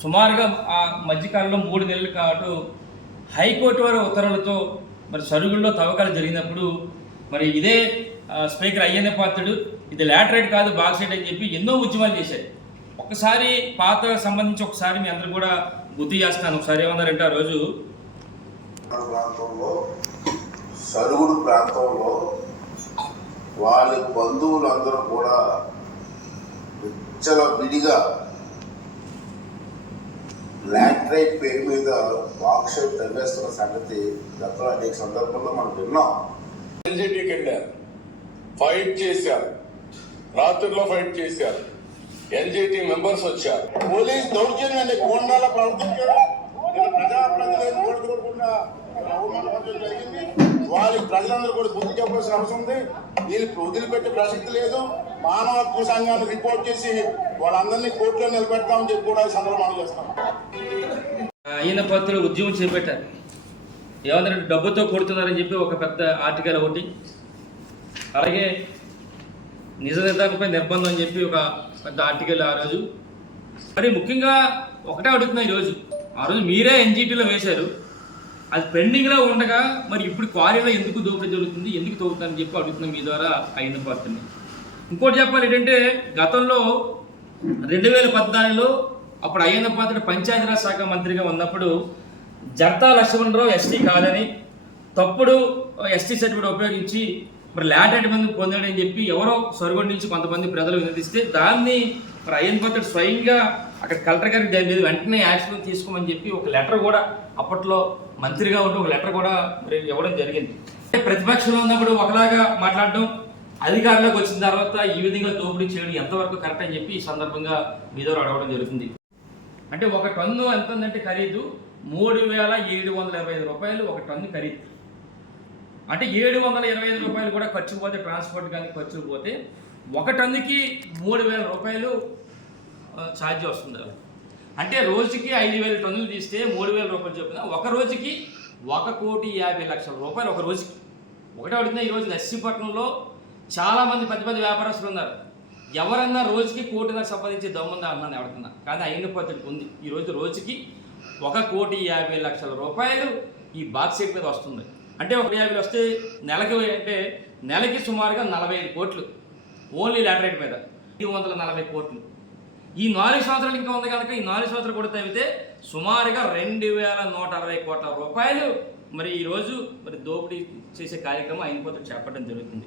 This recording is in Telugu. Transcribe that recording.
సుమారుగా ఆ మధ్యకాలంలో 3 నెలల పాటు హైకోర్టు వారి ఉత్తర్వులతో మరి సరుగుల్లో తవ్వకాలు జరిగినప్పుడు మరి ఇదే స్పీకర్ అయ్యన్న పాత్రుడు ఇది లాటరైట్ కాదు బాక్సైట్ అని చెప్పి ఎన్నో ఉద్యమాలు చేశారు. ఒకసారి పాత సంబంధించి ఒకసారి మీ అందరూ కూడా గుర్తు చేస్తాను. ఒకసారి ఏమన్నారంటే ఆ రోజు ప్రాంతంలో సరుగుడు ప్రాంతంలో వాళ్ళ బంధువులందరూ కూడా చాలా విడిగా లాటరైట్ పేరు మీద బాక్సైట్ తవ్వేస్తున్న సంగతి గతంలో అనేక సందర్భంలో మనం విన్నాం. ఎన్జిటికి వెళ్ళారు, ఫైట్ చేశారు, రాత్రుల్లో ఫైట్ చేశారు. ఎన్జిటి మెంబర్స్ వచ్చారు. పోలీస్ దౌర్జన్యాన్ని కోండాల ప్రవర్తించారు. ప్రజాప్రతినిధులను కోరుకోకుండా జరిగింది. వాళ్ళకి ప్రజలందరూ కూడా బుద్ధి చెప్పాల్సిన అవసరం ఉంది. వీళ్ళు వదిలిపెట్టే ప్రసక్తి లేదు. మానవ హక్కు సంఘాన్ని రిపోర్ట్ చేసి వాళ్ళందరినీ కోర్టులో నిలబెడతామని చెప్పి కూడా సందర్భం చేస్తాం. అయ్యన్న పాత్రుడు ఉద్యమం చేపట్టారు. ఏమంటారంటే డబ్బుతో కొడుతున్నారని చెప్పి ఒక పెద్ద ఆర్టికల్ ఒకటి, అలాగే నిజ నిర్ధారణపై నిర్బంధం అని చెప్పి ఒక పెద్ద ఆర్టికల్ ఆ రోజు. మరి ముఖ్యంగా ఒకటే అడుగుతున్నా ఈరోజు, ఆ రోజు మీరే ఎన్జిటీలో వేశారు, అది పెండింగ్లో ఉండగా మరి ఇప్పుడు క్వారీలో ఎందుకు దోపిడీ జరుగుతుంది, ఎందుకు తోగుతుందని చెప్పి అడుగుతున్నాం మీ ద్వారా అయ్యన్న పాత్రుడిని. ఇంకోటి చెప్పాలి ఏంటంటే గతంలో 2014లో అప్పుడు అయ్యన్న పాత్రుడు పంచాయతీరాజ్ శాఖ మంత్రిగా ఉన్నప్పుడు జర్తా లక్ష్మణరావు ఎస్టీ కాదని తప్పుడు ఎస్టీ సర్టిఫికేట్ ఉపయోగించి మరి లాటరైట్ మంది పొందాడని చెప్పి ఎవరో సొరగొండ నుంచి కొంతమంది ప్రజలు వినతిస్తే దాన్ని మరి అయ్యన్న పాత్రుడు స్వయంగా అక్కడ కలెక్టర్ గారికి దాని మీద వెంటనే యాక్షన్ తీసుకోమని చెప్పి ఒక లెటర్ కూడా అప్పట్లో మంత్రిగా ఉంటూ ఒక లెటర్ కూడా మరి ఇవ్వడం జరిగింది. ప్రతిపక్షంలో ఉన్నప్పుడు ఒకలాగా మాట్లాడడం, అధికారంలోకి వచ్చిన తర్వాత ఈ విధంగా దోపిడీ చేయడం ఎంతవరకు కరెక్ట్ అని చెప్పి ఈ సందర్భంగా మీ ద్వారా అడగడం జరుగుతుంది. అంటే ఒక టన్ను ఎంత ఉందంటే ఖరీదు 3,725 రూపాయలు ఒక టన్ను ఖరీదు. అంటే 725 రూపాయలు కూడా ఖర్చు పోతే, ట్రాన్స్పోర్ట్ కానీ ఖర్చు పోతే ఒక టన్నుకి 3,000 రూపాయలు ఛార్జ్ వస్తుంది. అంటే రోజుకి 5,000 టన్నులు తీస్తే 3,000 రూపాయలు చొప్పున ఒక రోజుకి 1,50,00,000 రూపాయలు ఒక రోజుకి. ఒకటే అడుగుతున్నా, ఈరోజు నర్సీపట్నంలో చాలామంది పెద్ద పెద్ద వ్యాపారస్తులు ఉన్నారు. ఎవరన్నా రోజుకి 1,00,00,000 సంపాదించే దమ్ముందా అన్నాను ఎవరికన్నా, కానీ అయ్యన్న పాత్రుడికి ఉంది. ఈరోజు రోజుకి 1,50,00,000 రూపాయలు ఈ బాక్సైట్ మీద వస్తుంది. అంటే 1,50,000 వస్తే నెలకి సుమారుగా 45 కోట్లు ఓన్లీ లాటరైట్ మీద, 240 కోట్లు. ఈ 4 సంవత్సరాలు ఇంకా ఉంది కనుక ఈ 4 సంవత్సరాలు కూడా తవ్వితే సుమారుగా 2,160 కోట్ల రూపాయలు మరి ఈరోజు మరి దోపిడీ చేసే కార్యక్రమం అయ్యన్న పాత్రుడు చేపట్టడం జరుగుతుంది.